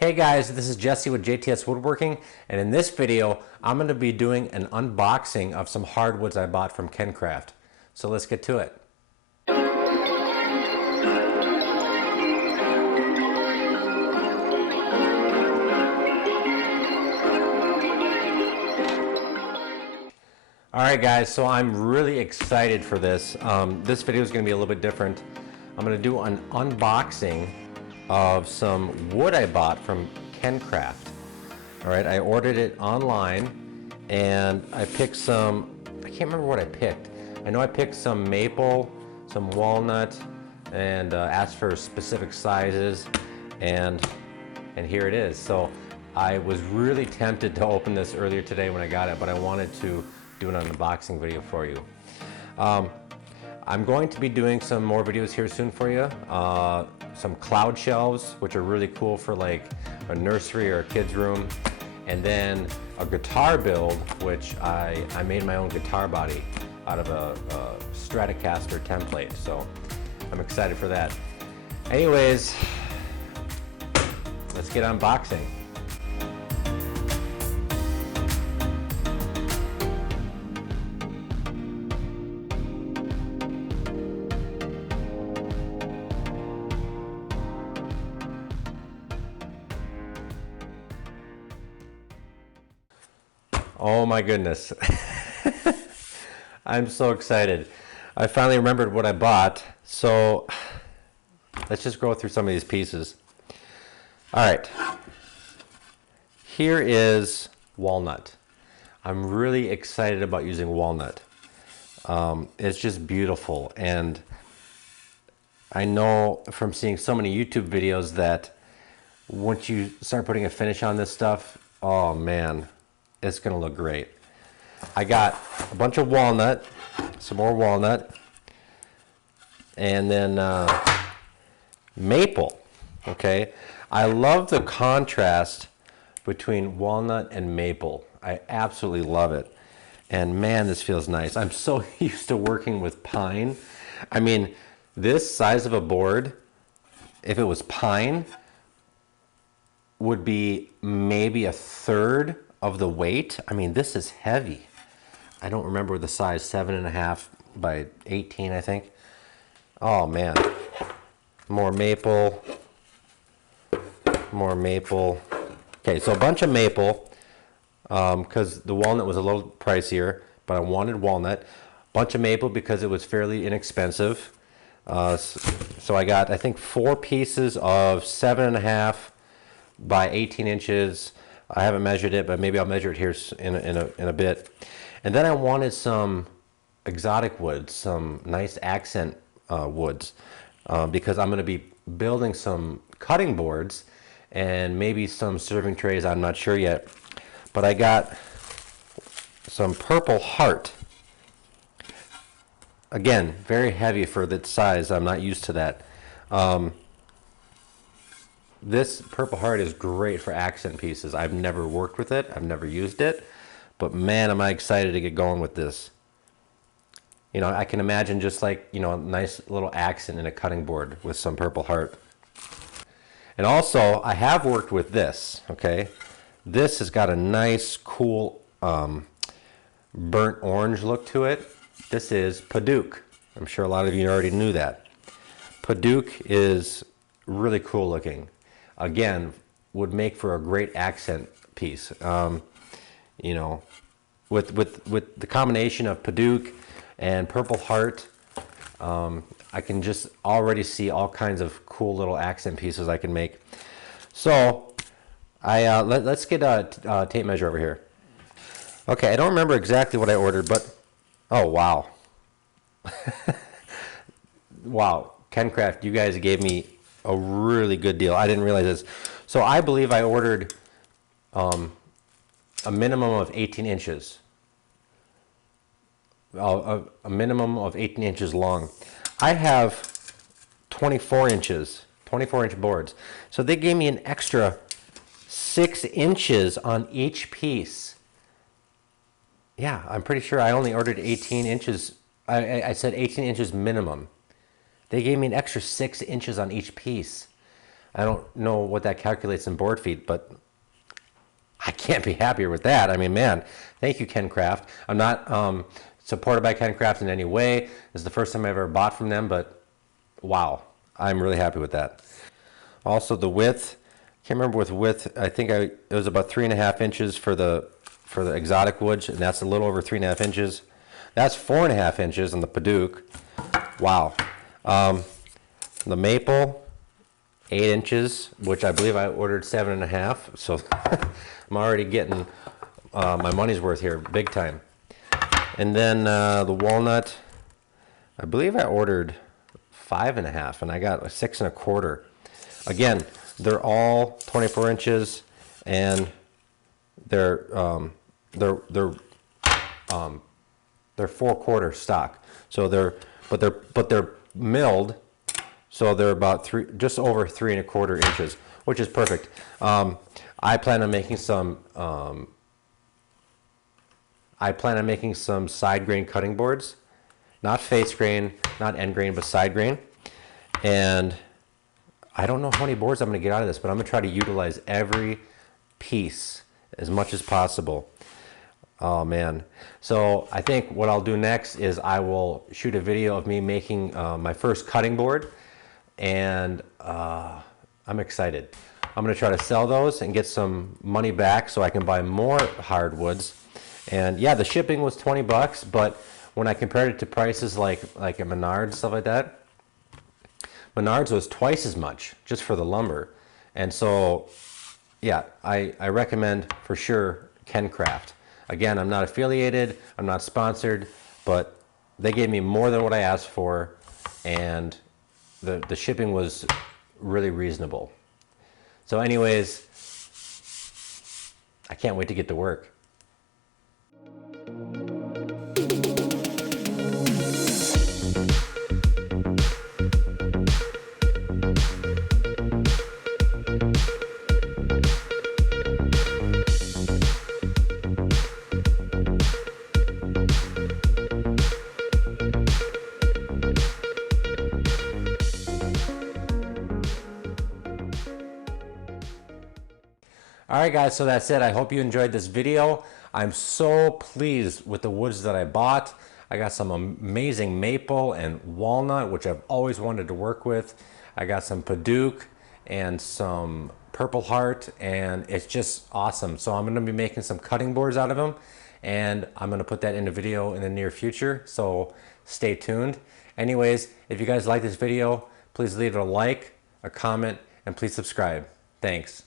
Hey guys, this is Jesse with JTS Woodworking, and in this video I'm going to be doing an unboxing of some hardwoods I bought from KenCraft. So let's get to it. Alright guys, so I'm really excited for this. This video is going to be a little bit different. I'm going to do an unboxing of some wood I bought from KenCraft. Alright, I ordered it online and I picked some, I can't remember what I picked. I know I picked some maple, some walnut, and asked for specific sizes, and here it is. So I was really tempted to open this earlier today when I got it, but I wanted to do an unboxing video for you. I'm going to be doing some more videos here soon for you. Some cloud shelves, which are really cool for like a nursery or a kid's room. And then a guitar build, which I made my own guitar body out of a Stratocaster template. So I'm excited for that. Anyways, let's get unboxing. Oh my goodness. I'm so excited. I finally remembered what I bought. So let's just go through some of these pieces. All right. Here is walnut. I'm really excited about using walnut. It's just beautiful. And I know from seeing so many YouTube videos that once you start putting a finish on this stuff, oh man, it's gonna look great. I got a bunch of walnut, some more walnut, and then maple. Okay, I love the contrast between walnut and maple. I absolutely love it. And man, this feels nice. I'm so used to working with pine. I mean, this size of a board, if it was pine, would be maybe a third of the weight. I mean, this is heavy. I don't remember the size, 7.5 by 18, I think. Oh man, more maple, more maple. Okay, so a bunch of maple, because the walnut was a little pricier, but I wanted walnut. Bunch of maple because it was fairly inexpensive. So I got, I think, 4 pieces of 7.5 by 18 inches. I haven't measured it, but maybe I'll measure it here in a bit. And then I wanted some exotic woods, some nice accent woods, because I'm going to be building some cutting boards and maybe some serving trays. I'm not sure yet. But I got some purple heart. Again, very heavy for that size. I'm not used to that. This purple heart is great for accent pieces. I've never worked with it. I've never used it. But man, am I excited to get going with this. You know, I can imagine just like, you know, a nice little accent in a cutting board with some purple heart. And also, I have worked with this, okay? This has got a nice, cool, burnt orange look to it. This is Padauk. I'm sure a lot of you already knew that. Padauk is really cool looking. Again, would make for a great accent piece. You know, with the combination of Padauk and Purple Heart, I can just already see all kinds of cool little accent pieces I can make. So, let's get a tape measure over here. Okay, I don't remember exactly what I ordered, but oh wow, wow, KenCraft, you guys gave me a really good deal. I didn't realize this. So I believe I ordered a minimum of 18 inches. A minimum of 18 inches long. I have 24 inches, 24-inch boards. So they gave me an extra 6 inches on each piece. Yeah, I'm pretty sure I only ordered 18 inches. I said 18 inches minimum. They gave me an extra 6 inches on each piece. I don't know what that calculates in board feet, but I can't be happier with that. I mean, man, thank you, KenCraft. I'm not supported by KenCraft in any way. This is the first time I've ever bought from them, but wow, I'm really happy with that. Also, the width, can't remember with width. I think it was about 3.5 inches for the exotic woods, and that's a little over 3.5 inches. That's 4.5 inches on the Paduke. Wow. The maple, 8 inches, which I believe I ordered 7.5. So I'm already getting my money's worth here, big time. And then the walnut, I believe I ordered 5.5, and I got a 6.25. Again, they're all 24 inches, and they're 4/4 stock. So they're milled, so they're about just over 3.25 inches, which is perfect. I plan on making some side grain cutting boards, not face grain, not end grain, but side grain. And I don't know how many boards I'm going to get out of this, but I'm going to try to utilize every piece as much as possible. Oh man. So I think what I'll do next is I will shoot a video of me making my first cutting board, and I'm excited. I'm going to try to sell those and get some money back so I can buy more hardwoods. And yeah, the shipping was 20 bucks, but when I compared it to prices like at Menards, stuff like that, Menards was twice as much just for the lumber. And so yeah, I recommend for sure KenCraft. Again, I'm not affiliated, I'm not sponsored, but they gave me more than what I asked for, and the shipping was really reasonable. So anyways, I can't wait to get to work. Alright guys, so that's it. I hope you enjoyed this video. I'm so pleased with the woods that I bought. I got some amazing maple and walnut, which I've always wanted to work with. I got some Paduke and some Purple Heart, and it's just awesome. So I'm going to be making some cutting boards out of them, and I'm going to put that in a video in the near future, so stay tuned. Anyways, if you guys like this video, please leave it a like, a comment, and please subscribe. Thanks.